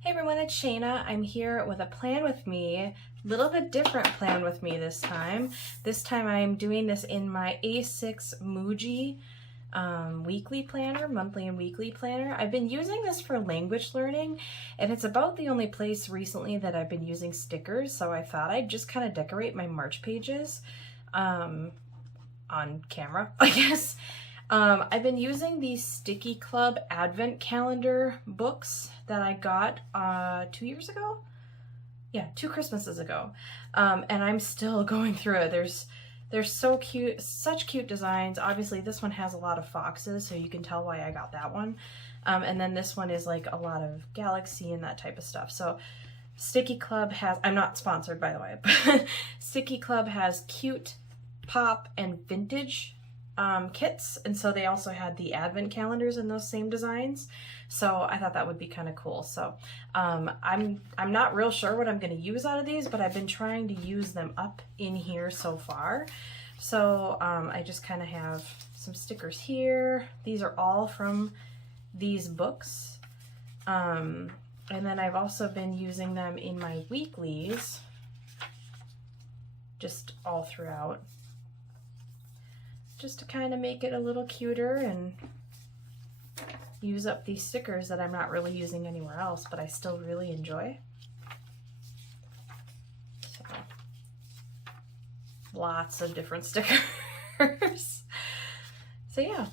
Hey everyone, it's Shayna. I'm here with a plan with me, a little bit different plan with me this time. This time I'm doing this in my A6 Muji weekly planner, monthly and weekly planner. I've been using this for language learning, and it's about the only place recently that I've been using stickers, so I thought I'd just kind of decorate my March pages on camera, I guess. I've been using these Sticky Club Advent Calendar books that I got 2 years ago? Yeah, 2 Christmases ago. And I'm still going through it. They're so cute, such cute designs. Obviously this one has a lot of foxes, so you can tell why I got that one. And then this one is like a lot of galaxy and that type of stuff. So Sticky Club has, I'm not sponsored by the way, but Sticky Club has cute pop and vintage kits, and so they also had the advent calendars in those same designs, so I thought that would be kind of cool. So I'm not real sure what I'm going to use out of these, but I've been trying to use them up in here so far. So I just kind of have some stickers here. These are all from these books, and then I've also been using them in my weeklies just all throughout, just to kind of make it a little cuter and use up these stickers that I'm not really using anywhere else, but I still really enjoy. So, lots of different stickers. So yeah,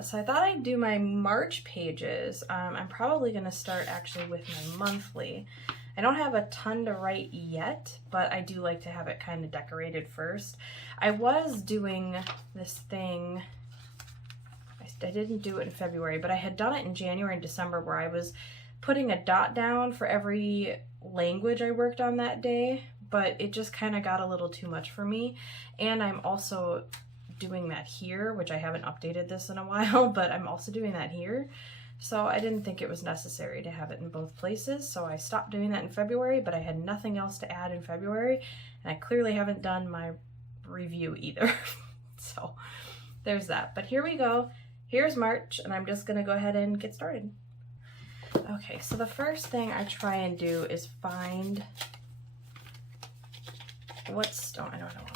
so I thought I'd do my March pages. I'm probably going to start actually with my monthly. I don't have a ton to write yet, but I do like to have it kind of decorated first. I was doing this thing, I didn't do it in February, but I had done it in January and December, where I was putting a dot down for every language I worked on that day, but it just kind of got a little too much for me. And I'm also doing that here, which I haven't updated this in a while, but I'm also doing that here. So I didn't think it was necessary to have it in both places, so I stopped doing that in February, but I had nothing else to add in February, and I clearly haven't done my review either. So there's that. But here we go. Here's March, and I'm just going to go ahead and get started. Okay, so the first thing I try and do is find I don't want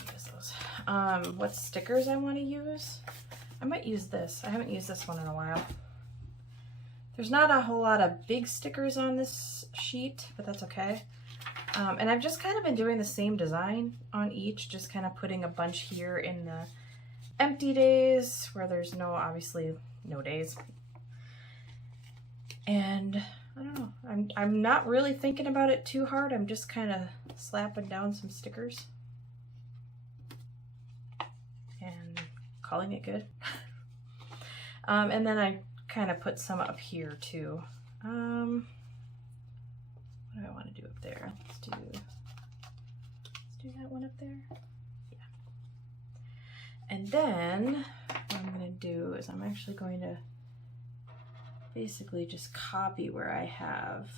to use those. What stickers I want to use. I might use this. I haven't used this one in a while. There's not a whole lot of big stickers on this sheet, but that's okay. And I've just kind of been doing the same design on each, just kind of putting a bunch here in the empty days where there's obviously no days. And I don't know, I'm not really thinking about it too hard. I'm just kind of slapping down some stickers and calling it good. And then I kind of put some up here too. What do I want to do up there? Let's do that one up there. Yeah. And then what I'm going to do is I'm actually going to basically just copy where I have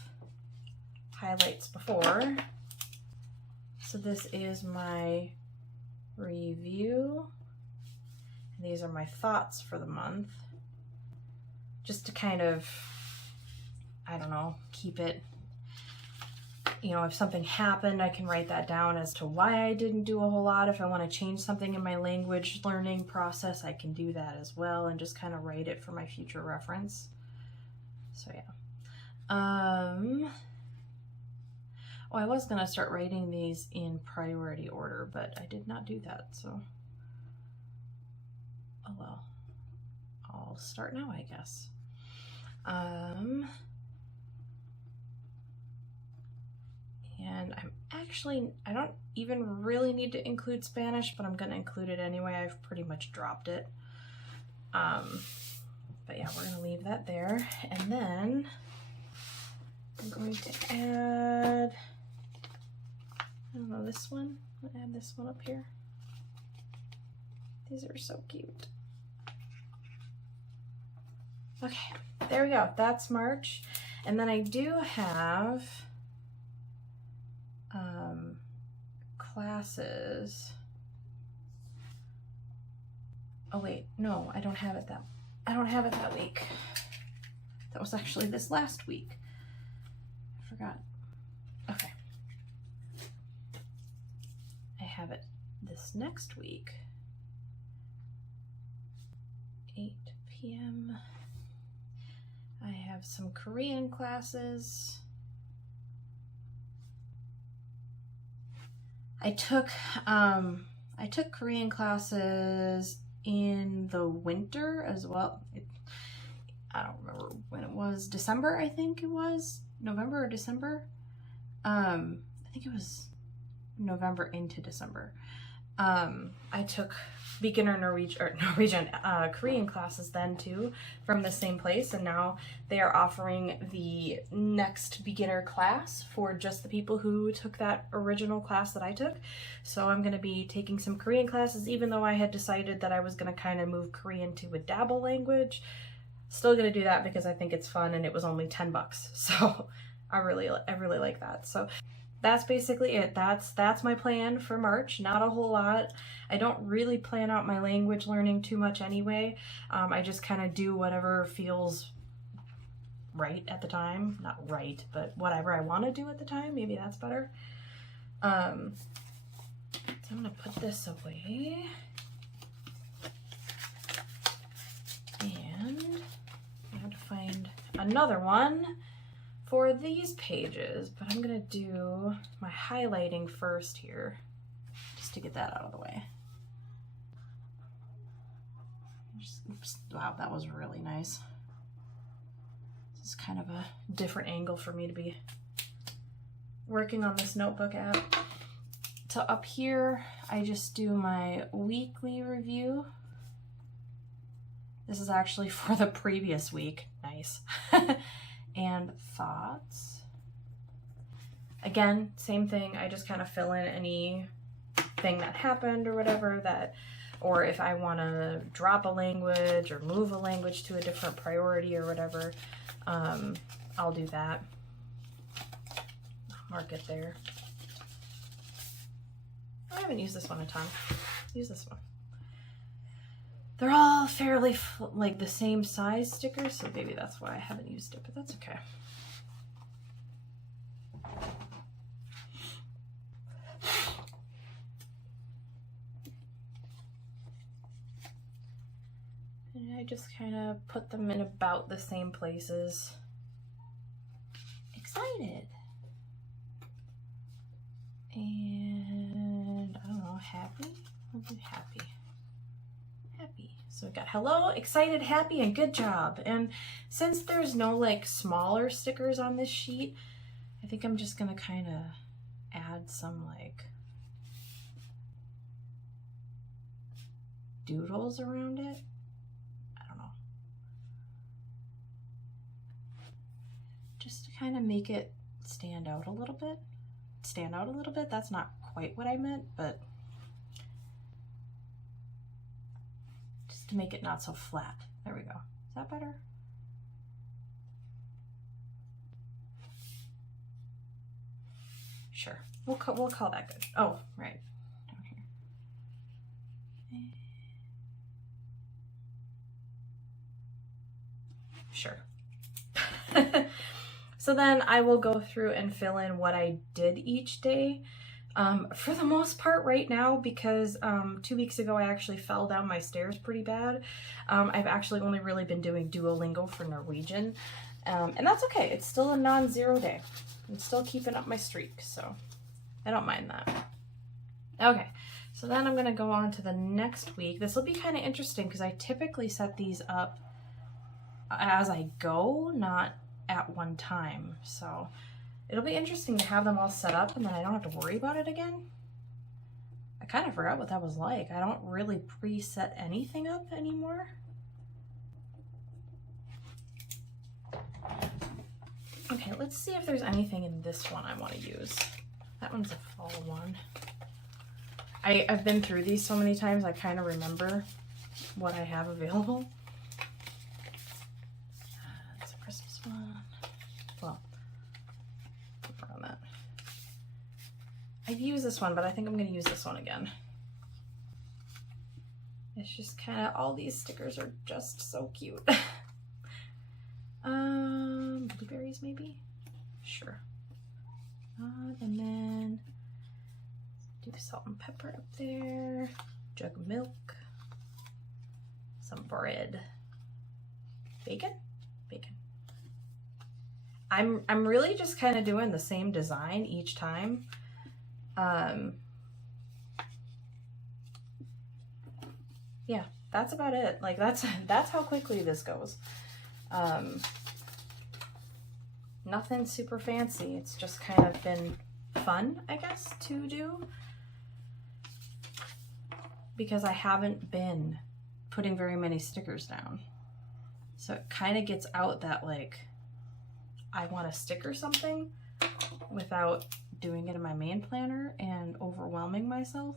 highlights before. So this is my review, and these are my thoughts for the month. Just to kind of, I don't know, keep it, if something happened, I can write that down as to why I didn't do a whole lot. If I want to change something in my language learning process, I can do that as well, and just kind of write it for my future reference. So yeah. Oh, I was going to start writing these in priority order, but I did not do that, so oh well. I'll start now, I guess. And I don't even really need to include Spanish, but I'm going to include it anyway. I've pretty much dropped it. But yeah, we're going to leave that there. And then I'm going to add, I don't know, this one. I'm going to add this one up here. These are so cute. Okay, there we go. That's March. And then I do have classes. Oh wait, no, I don't have it that week. That was actually this last week. forgot. Okay. I have it this next week. 8 p.m. I have some Korean classes. I took Korean classes in the winter as well. I don't remember when it was. December, I think it was. November or December. I think it was November into December. I took beginner Korean classes then too from the same place, and now they are offering the next beginner class for just the people who took that original class that I took. So I'm going to be taking some Korean classes, even though I had decided that I was going to kind of move Korean to a dabble language. Still going to do that because I think it's fun, and it was only $10, so I really like that. So that's basically it. That's my plan for March. Not a whole lot. I don't really plan out my language learning too much anyway. I just kind of do whatever feels right at the time. Not right, but whatever I want to do at the time. Maybe that's better. So I'm gonna put this away. And I have to find another one for these pages, but I'm gonna do my highlighting first here, just to get that out of the way. Oops, wow, that was really nice. This is kind of a different angle for me to be working on this notebook at. So up here, I just do my weekly review. This is actually for the previous week. Nice. And thoughts. Again, same thing. I just kind of fill in anything that happened or whatever, that, or if I want to drop a language or move a language to a different priority or whatever, I'll do that. Mark it there. I haven't used this one a ton. Use this one. They're all fairly like the same size stickers, so maybe that's why I haven't used it, but that's okay. And I just kind of put them in about the same places. Excited. And I don't know, happy? I'll do happy. Happy. So we got hello, excited, happy, and good job. And since there's no like smaller stickers on this sheet, I think I'm just gonna kind of add some like doodles around it. I don't know. Just to kind of make it stand out a little bit. Stand out a little bit. That's not quite what I meant, but to make it not so flat. There we go. Is that better? Sure. We'll call that good. Oh, right. Down here. Sure. So then I will go through and fill in what I did each day. For the most part right now, because 2 weeks ago I actually fell down my stairs pretty bad. I've actually only really been doing Duolingo for Norwegian, and that's okay. It's still a non-zero day. I'm still keeping up my streak, so I don't mind that. Okay, so then I'm gonna go on to the next week. This will be kind of interesting because I typically set these up as I go, not at one time, so it'll be interesting to have them all set up and then I don't have to worry about it again. I kind of forgot what that was like. I don't really preset anything up anymore. Okay, let's see if there's anything in this one I want to use. That one's a fall one. I've been through these so many times, I kind of remember what I have available. It's a Christmas one. Well, on that. I've used this one, but I think I'm going to use this one again. It's just kind of, all these stickers are just so cute. Blueberries maybe? Sure. And then do salt and pepper up there, jug of milk, some bread, bacon. I'm really just kind of doing the same design each time. Yeah, that's about it. Like that's how quickly this goes. Nothing super fancy. It's just kind of been fun, I guess, to do, because I haven't been putting very many stickers down. So it kind of gets out that like I want to sticker something without doing it in my main planner and overwhelming myself.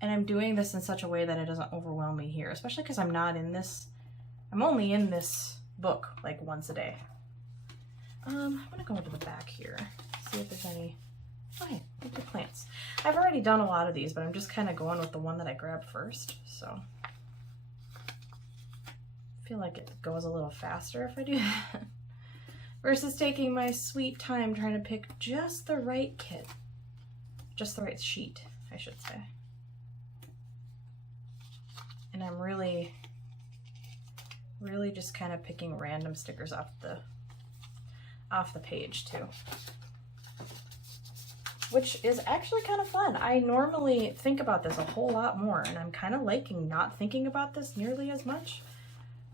And I'm doing this in such a way that it doesn't overwhelm me here, especially because I'm only in this book like once a day. I'm gonna go into the back here, see if there's any. Oh, hey, look at plants. I've already done a lot of these, but I'm just kind of going with the one that I grabbed first. So I feel like it goes a little faster if I do that. Versus taking my sweet time trying to pick just the right kit. Just the right sheet, I should say. And I'm really just kind of picking random stickers off the page too. Which is actually kind of fun. I normally think about this a whole lot more, and I'm kind of liking not thinking about this nearly as much.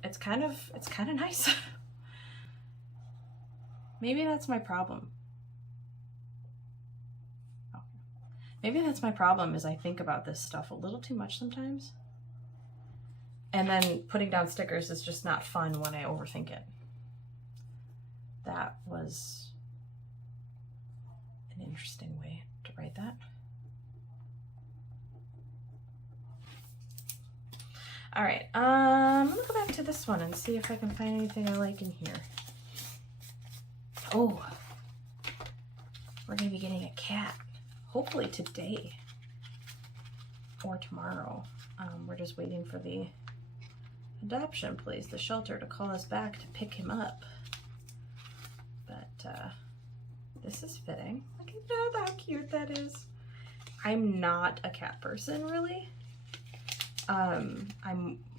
It's kind of nice. Maybe that's my problem. Oh. Maybe that's my problem, is I think about this stuff a little too much sometimes. And then putting down stickers is just not fun when I overthink it. That was an interesting way to write that. All right, I'm gonna go back to this one and see if I can find anything I like in here. Oh, we're gonna be getting a cat, hopefully today or tomorrow. We're just waiting for the adoption place, the shelter, to call us back to pick him up. But this is fitting. Look at how cute that is. I'm not a cat person, really.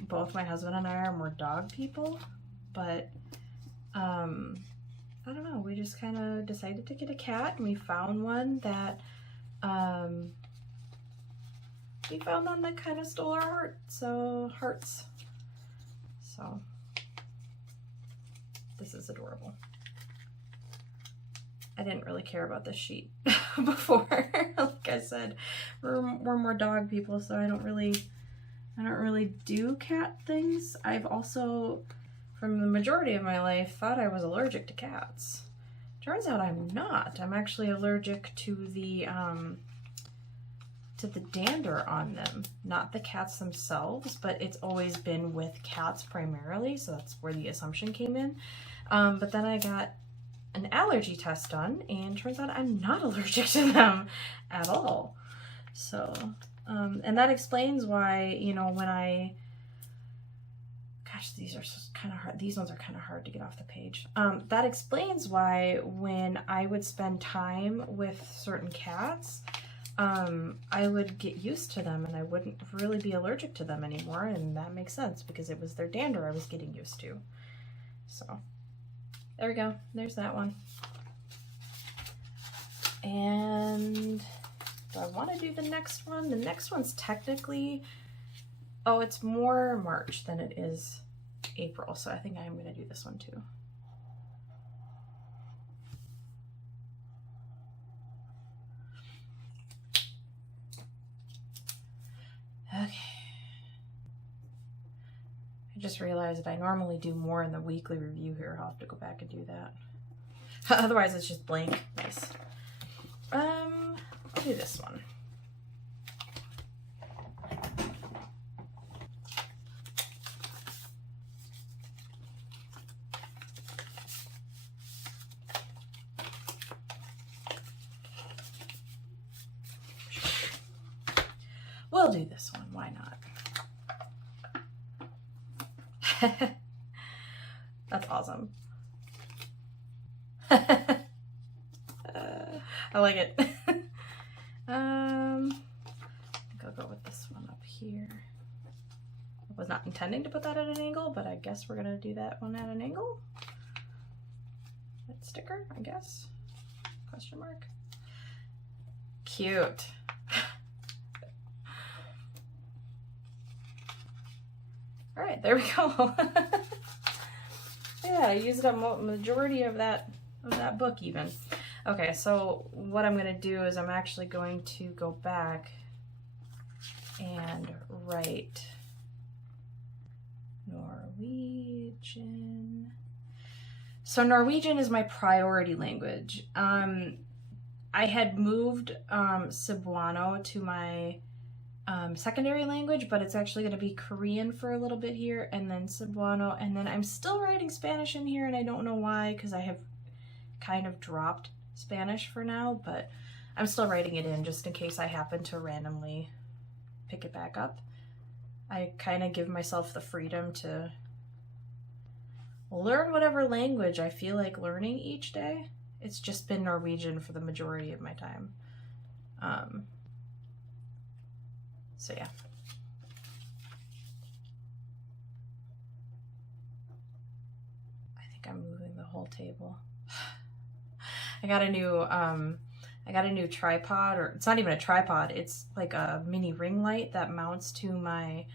Both my husband and I are more dog people, but I don't know, we just kind of decided to get a cat, and we found one that kind of stole our hearts. So this is adorable. I didn't really care about this sheet before. Like I said, we're more dog people, so I don't really do cat things. I've also, from the majority of my life, thought I was allergic to cats. Turns out I'm not. I'm actually allergic to the dander on them, not the cats themselves, but it's always been with cats primarily, so that's where the assumption came in. But then I got an allergy test done, and turns out I'm not allergic to them at all. So, and that explains why, you know, when gosh, these are kind of hard. These ones are kind of hard to get off the page. That explains why when I would spend time with certain cats, I would get used to them and I wouldn't really be allergic to them anymore. And that makes sense because it was their dander I was getting used to. So there we go. There's that one. And do I want to do the next one? The next one's technically, oh, it's more March than it is April. So I think I'm going to do this one too. Okay. I just realized that I normally do more in the weekly review here. I'll have to go back and do that. Otherwise, it's just blank. Nice. I'll do this one. We'll do this one. Why not? That's awesome. I like it. I think I'll go with this one up here. I was not intending to put that at an angle, but I guess we're gonna do that one at an angle. That sticker, I guess. Question mark. Cute. All right, there we go. Yeah, I used a majority of that book even. Okay, so what I'm gonna do is I'm actually going to go back and write Norwegian. So Norwegian is my priority language. I had moved Cebuano to my secondary language, but it's actually going to be Korean for a little bit here, and then Cebuano, and then I'm still writing Spanish in here, and I don't know why, because I have kind of dropped Spanish for now, but I'm still writing it in just in case I happen to randomly pick it back up. I kind of give myself the freedom to learn whatever language I feel like learning each day. It's just been Norwegian for the majority of my time. So yeah. I think I'm moving the whole table. I got a new tripod, or it's not even a tripod, it's like a mini ring light that mounts to my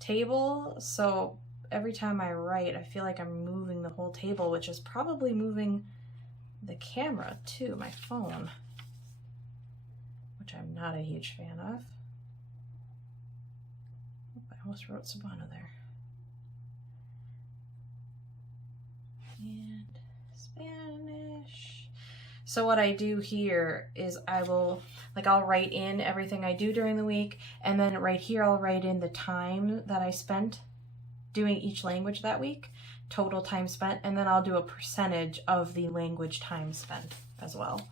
table. So every time I write, I feel like I'm moving the whole table, which is probably moving the camera too, my phone, which I'm not a huge fan of. I almost wrote Cebuano there. And Spanish. So what I do here is I'll write in everything I do during the week, and then right here I'll write in the time that I spent doing each language that week, total time spent, and then I'll do a percentage of the language time spent as well.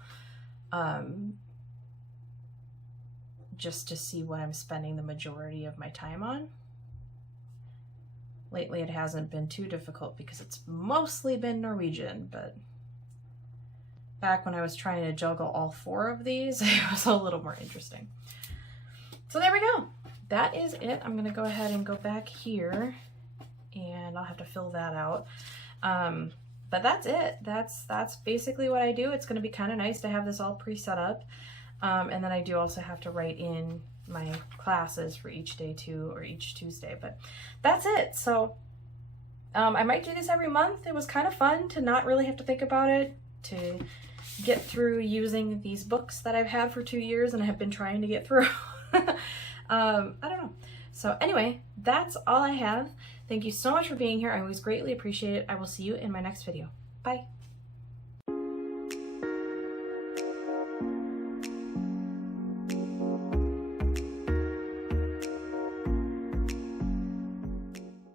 Just to see what I'm spending the majority of my time on. Lately it hasn't been too difficult because it's mostly been Norwegian, but back when I was trying to juggle all 4 of these, it was a little more interesting. So there we go. That is it. I'm gonna go ahead and go back here and I'll have to fill that out. But that's it. That's basically what I do. It's gonna be kind of nice to have this all pre-set up. And then I do also have to write in my classes for each day too, or each Tuesday, but that's it. So I might do this every month. It was kind of fun to not really have to think about it, to get through using these books that I've had for 2 years and I have been trying to get through. I don't know. So anyway, that's all I have. Thank you so much for being here. I always greatly appreciate it. I will see you in my next video. Bye.